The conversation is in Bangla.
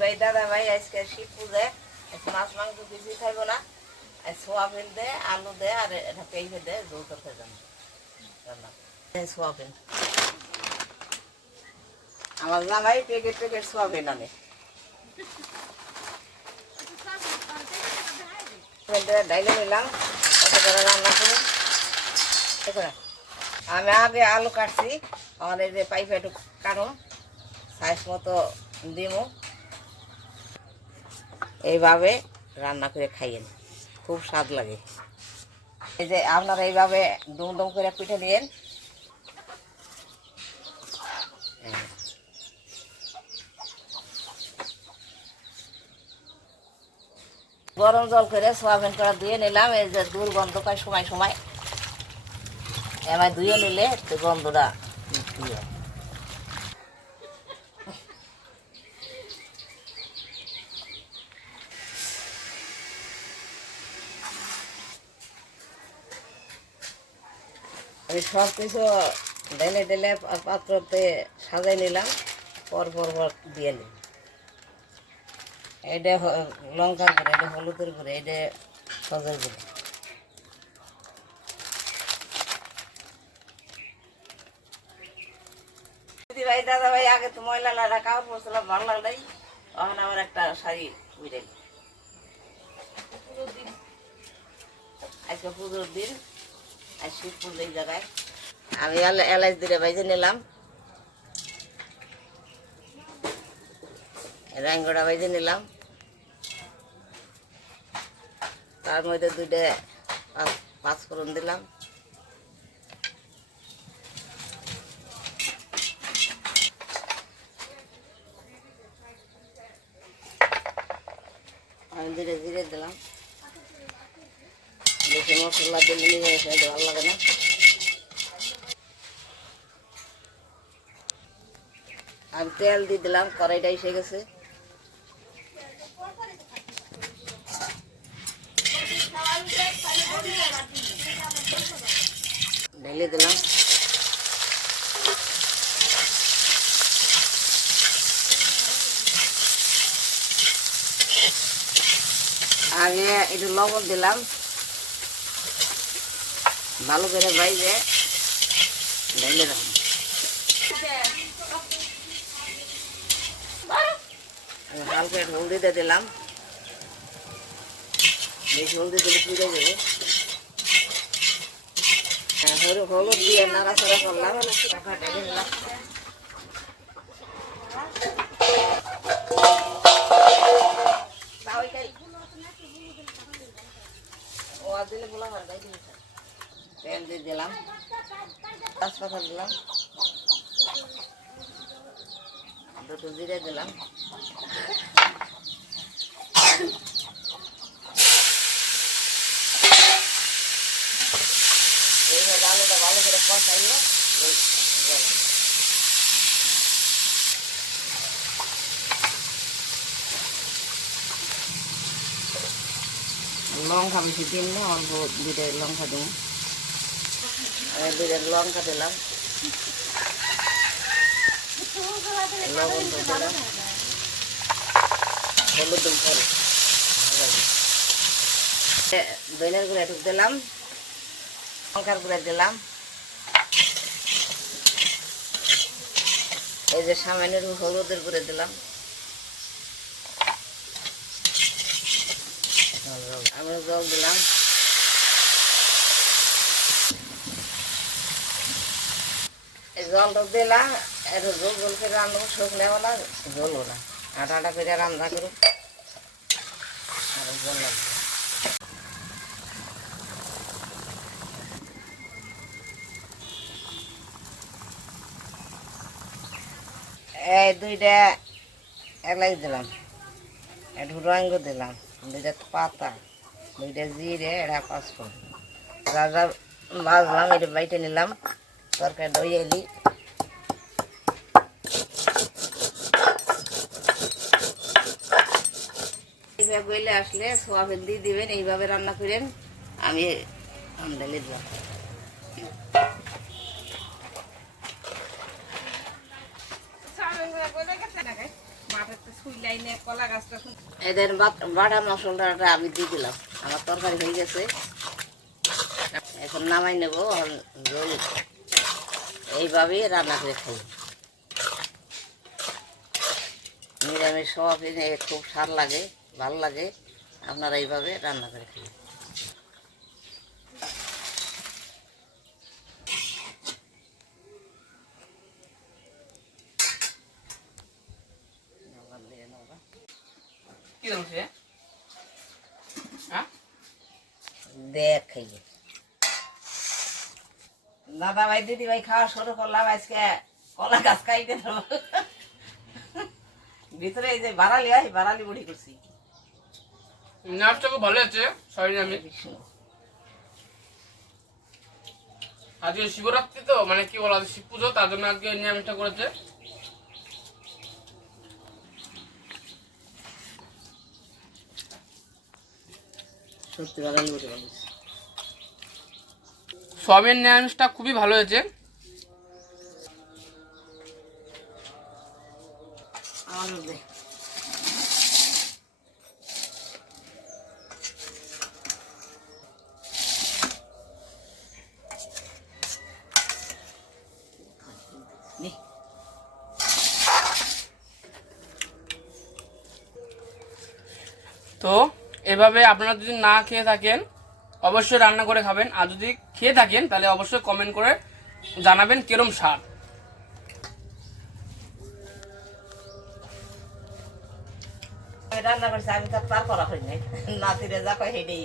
ভাই দাদা ভাই আজকে শিব পূজায় মাছ মাংস কিছু খাইব না, সোয়াবিন দে, আলু দে আর এটা পেঁপে দে, জল তরকারি রান্না সোয়াবিন। আমার জামাই প্যাকেট প্যাকেট সোয়াবিন আনে। ডাইলে নিলাম কত করে রান্না করে। আমি আগে আলু কাটছি, আমার এই যে পাইপে একটু কাটুন সাইজ মতো দিমু, এইভাবে রান্না করে খাইয়েন, খুব স্বাদ লাগে। এই যে আপনারা এইভাবে ডুম ডুম করে পিঠে নিয়েন। গরম জল করে সোয়াবিন করা ধুয়ে নিলাম, এই যে দুর্গন্ধ পায় সময় সময়, এবার ধুয়ে নিলে তো গন্ধটা দিয়ে আমি সব কিছু ঢেলে ঢেলে পাত্রতে সাজাই নিলাম, পর পর পর দিয়ে নিলাম। এটা লঙ্কার গুঁড়ো, এটা হলুদের গুঁড়ো, এটা সজের গুঁড়ো। দিদি ভাই দাদা ভাই আগে তো ময়লা লালা কাপড় পরছিলাম, ভালো লাগলাই, তখন আমার একটা শাড়ি বুঝে আজকে পুজোর দিন, আজ শীত পুজো এই জায়গায় আমি এলাচ দিয়ে ভাইজে নিলাম, রাঙ্গড়া ভাইজে নিলাম, তার মধ্যে দুইটা পাঁচফোড়ন দিলাম, আমি ধীরে ধীরে দিলাম। বেশি মশলা দিলে নিয়ে ভালো লাগে না। আমি তেল দিয়ে দিলাম, কড়াইটা এসে গেছে, ঢেলে দিলাম। আগে একটু লবণ দিলাম, ভালো করে বাইরে ঢেলে দিলাম। হালকা একটু হলদি দিয়ে দিলাম, বেশি হলদি দিলে পুড়ে যাবে। হলুদ দিয়ে নাড়াচাড়া করলাম, ঢেলে দিলাম। তেল দিয়ে দিলাম, তেজপাতা দিলাম, দুটো জিরে দিলাম, এইভাবে আলুটা ভালো করে কষাইয়ে লঙ্কা বেশি দিন না, অল্প দুটো লঙ্কা দেবো, দুটো লঙ্কা দিলাম, লবণ দিলাম, হলুদ ধনের গুঁড়া একটু দিলাম, লঙ্কার গুঁড়া দিলাম, এই যে সামান্য হলুদের গুঁড়া দিলাম, আমি জল দিলাম, এই জলটা দিলাম, একটু জল জল করে রান্না শুকনেও না জলও না, আটা আটা করে রান্না করো আর জল লাগবে। এই দুইটা এলাচ দিলাম, একটু রঙ দিলাম, দুইটা পাতা, দুইটা জিরে, এটা পাঁচফোড়ন, যা যা ভাজলাম এটা বাইটে নিলাম, তরকারি দই এলি এইভাবে বইলে আসলে সোয়াবিন দিয়ে দিবেন, এইভাবে রান্না করেন। আমি ঢেলে দিলাম। এদের বাটা মশলাটা আমি দিয়ে দিলাম, আমার তরকারি হয়ে গেছে, এখন নামাই নেবো। এইভাবেই রান্না করে খাই, নিরামিষ সোয়াবিন খুব স্বাদ লাগে, ভালো লাগে। আপনারা এইভাবে রান্না করে খাই। দেখ খাইয়ে দাদা ভাই দিদি ভাই খাওয়া শুরু করলাম আজকে, কলা গাছ খাইতে ভিতরে এই যে বাড়ালি হয়, বাড়ালি বুড়ি করছি। নাচটা খুব ভালো আছে। সরি আমি আজকে শিবরাত্রি তো, মানে কি বলা, শিব পুজো, তার জন্য আজকে নিরামিষটা করেছে। সত্যি বাড়ালি বুড়ি বলিস। সবের নিরামিষটা খুবই ভালো হয়েছে। আলু দে তো এভাবে আপনারা যদি না খেয়ে থাকেন অবশ্যই রান্না করে খাবেন, আর যদি খেয়ে থাকেন তাহলে অবশ্যই কমেন্ট করে জানাবেন কিরম স্বাদ। রান্না করছি আমি, তার করা হয়নি, নাতিরে যা কয় সেটাই